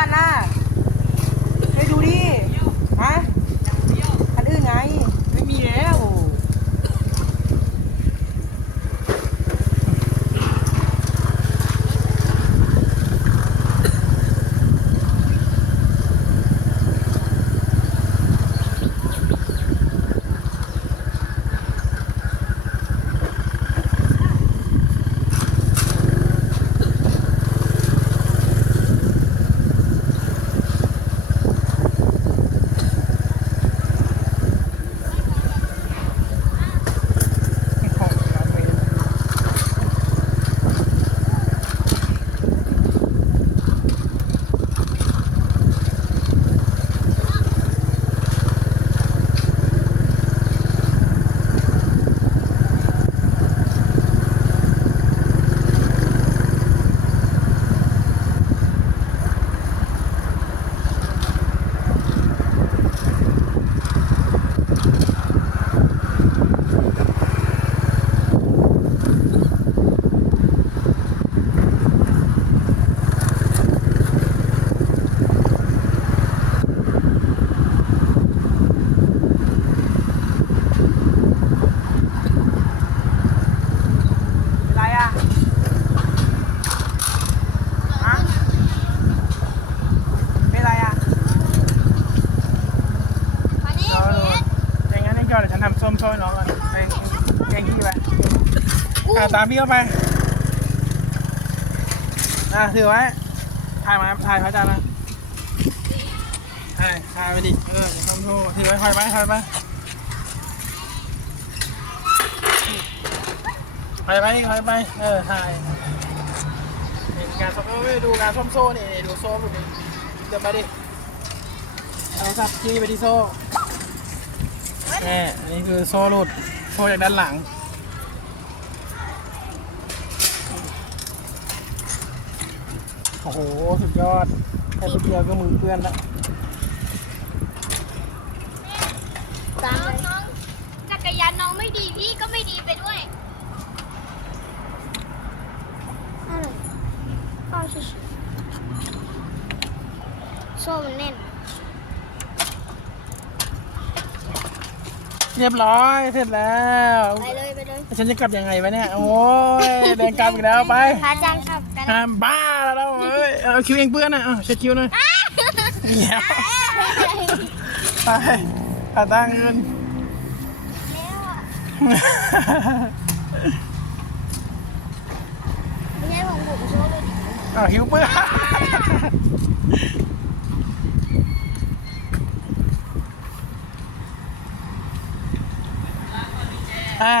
บ้านหน้าไปดูดิฮะคันอื่นไง ไม่มีแล้ว อะไรอะฮะเป็นไรอะ มานี่ เรา เนส อย่างนั้นนี่ก่อนเดี๋ยวฉัน ทำส้มโซ่ให้น้องก่อนแกงแกงขี้ไปอะตามพี่เข้าไปอะถือไว้ถ่ายมาถ่ายพระอาจารย์นะถ่ายถ่ายไปดิเออเดี๋ยวส้มโซ่ถือไว้คอยไปคอยไปคอยไปคอยไปเออถ่ายนี่การส้มโซ่ดูการส้มโซ่นี่นี่ดูโซ่ดูดิเดี๋ยวไปดิเอาสับจี้ไปที่โซ่ แน่อันนี้คือโซ่หลุดโซ่จากด้านหลัง โอ้โห สุดยอด แค่ตัวเดียวก็มือเปื้อนแล้วตามเลยน้องจักรยานน้องไม่ดีพี่ก็ไม่ดีไปด้วยอะไรก็ชิชโซ่มันแน่น เรียบร้อยเสร็จแล้วไปเลยไปเลยฉันจะกลับยังไงวะเนี่ย โอ้ยแดงกลับอีกแล้วไปพระอาจารย์ครับกันห้ามบ้าแล้วเอ้ยเอาคิวเองเปื้อนนะเอาเช็ดคิวหน่อยเดี๋ยวไปขาตั้งเงินไม่ใช่ของผมโซ่เลยเอาคิวเปื้อน อ่า